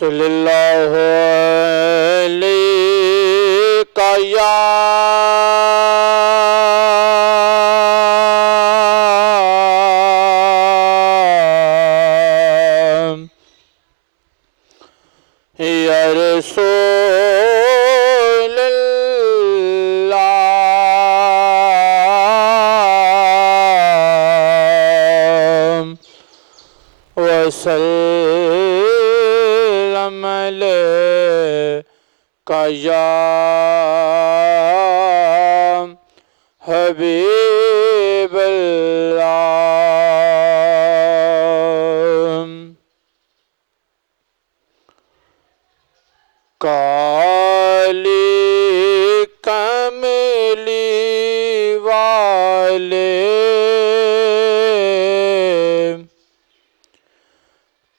صلی اللہ علیہ یا رسول اللہ وسلم علیکہ یا حبیب اللہ۔ کالی کملی والے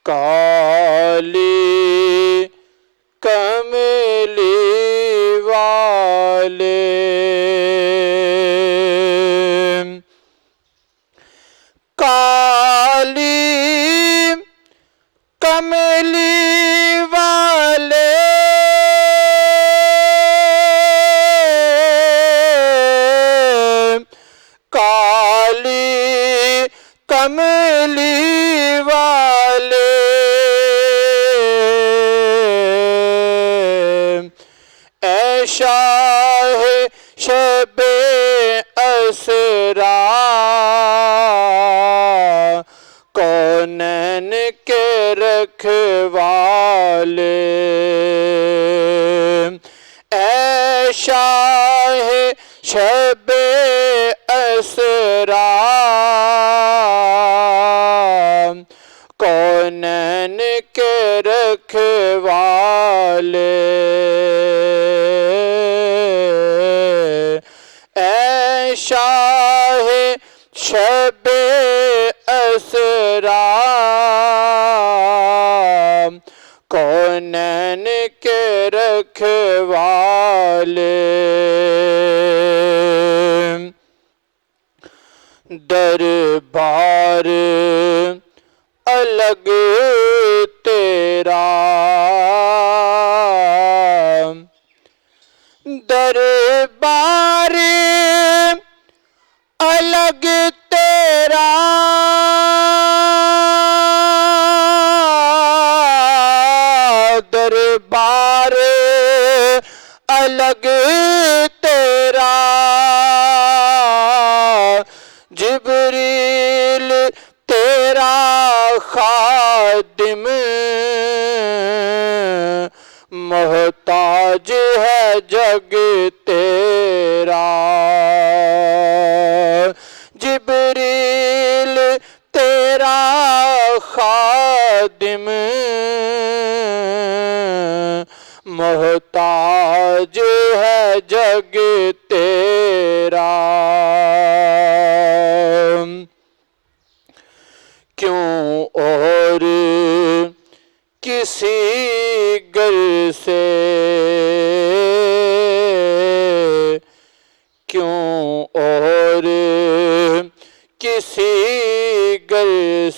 کالی کملی والے کالی کملی والے کالی کملی والے اے شاہ شب اسرا کونین کے رکھوالے اے شاہ شب اسرا کونین کے رکھوالے اے شاہ شب اسرا کونین کے رکھوالے دربار الگ تیرا دربار الگ تیرا دربار الگ تیرا جبریل تیرا خادم محتاج ہے جگ تیرا جبریل تیرا خادم محتاج ہے جگ تیرا کیوں اور کسی گر سے کیوں اور کسی گر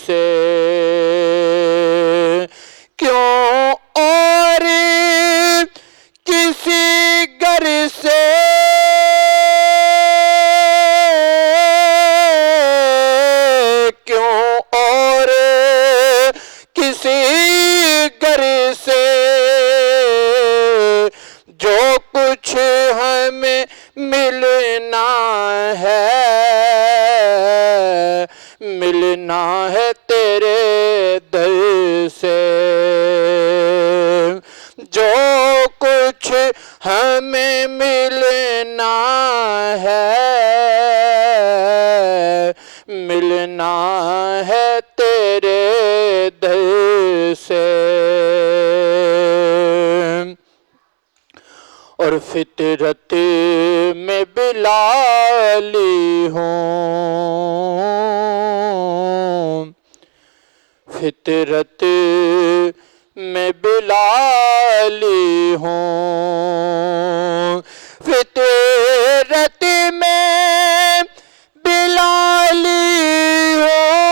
سے کیوں اور کسی گر سے کیوں اور کسی گر سے جو کچھ ہمیں ملنا ہے تیرے در سے جو کچھ ہمیں ملنا ہے تیرے در سے اور فطرت میں بلالی ہوں فطرت میں بلالی ہوں فطرت میں بلالی ہوں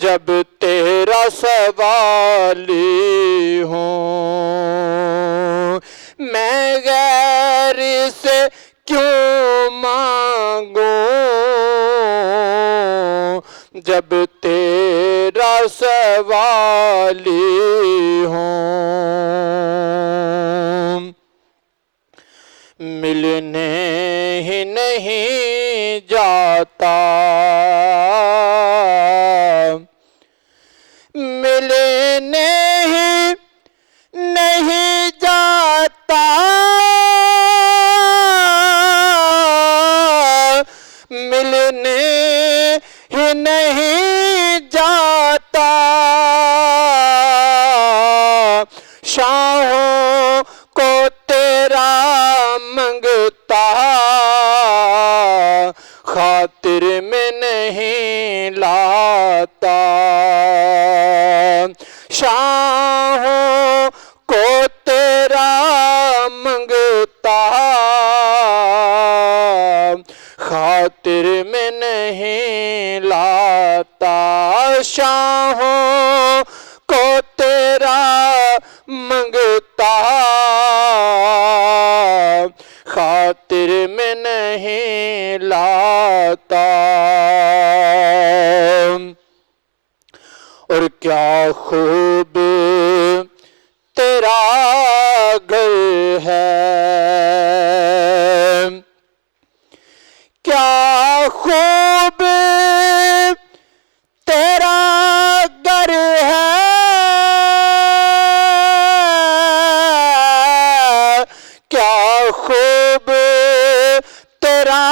جب تیرا سوالی ہوں، میں غیر سے کیوں مانگوں جب تیرا سوالی ہوں؟ ملنے ہی نہیں جاتا، ملنے ہی نہیں جاتا، ملنے ہی نہیں جاتا، شاہوں کو تیرا منگتا، خاطر میں نہیں لاتا، شاہوں کو تیرا منگتا، خاطر میں نہیں لاتا، شاہوں کو تیرا منگتا، خاطر میں نہیں لاتا۔ اور کیا خوب تیرا گھر ہے، کیا خوب تیرا گھر ہے، کیا خوب تیرا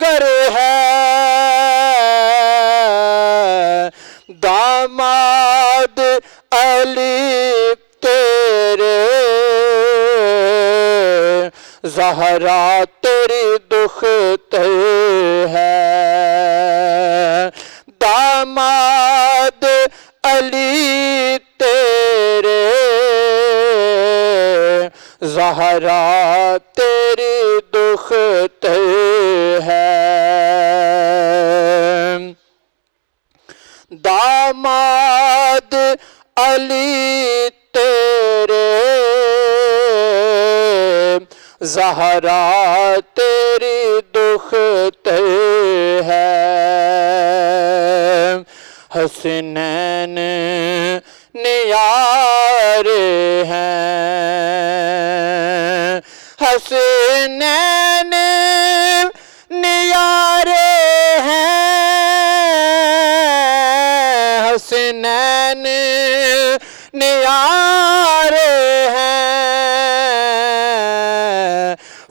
گھر ہے، داماد علی تیرے، زہرا تیری دختر ہے، داماد علی تیرے، زہرا تیری دختر ہے، داماد علی تیرے، زہرا تیری دختر ہے، حسنین نیارے ہیں، حسنین نیارے ہیں، حسنین نیارے ہیں،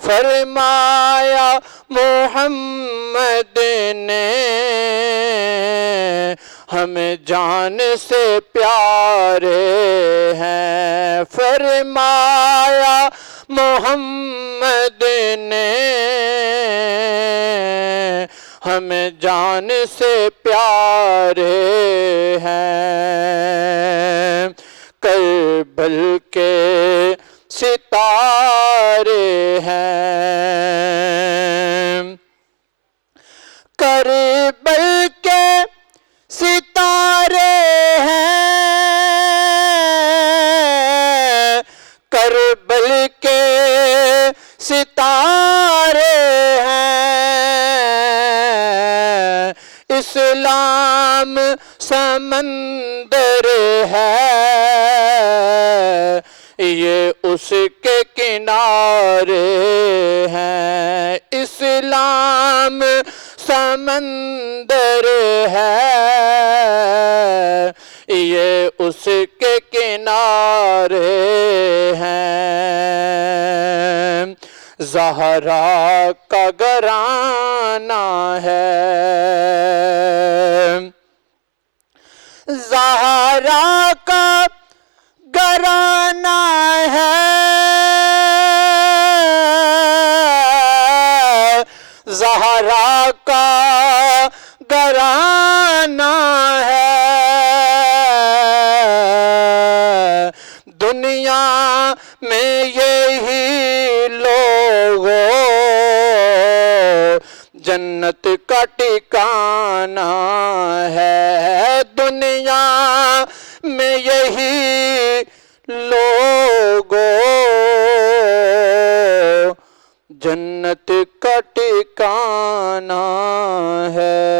فرمایا محمد نے ہمیں جان سے پیارے ہیں، فرمایا محمد نے ہمیں جان سے پیارے ہیں، کربل کے ستارے ہیں، کربل کے ستارے ہیں، کربل کے ستارے ہیں، اسلام سمندر ہے، یہ اس کے کنارے ہیں، اسلام سمندر ہے، یہ اس کے کنارے ہیں، زہرا کا گھرانہ ہے، زہرا کا گھرانہ ہے، زہرا کا گھرانہ ہے، دنیا میں یہی لوگوں جنت کا ٹھکانہ ہے، دنیا دنیا میں یہی لوگوں جنت کا ٹھکانہ ہے۔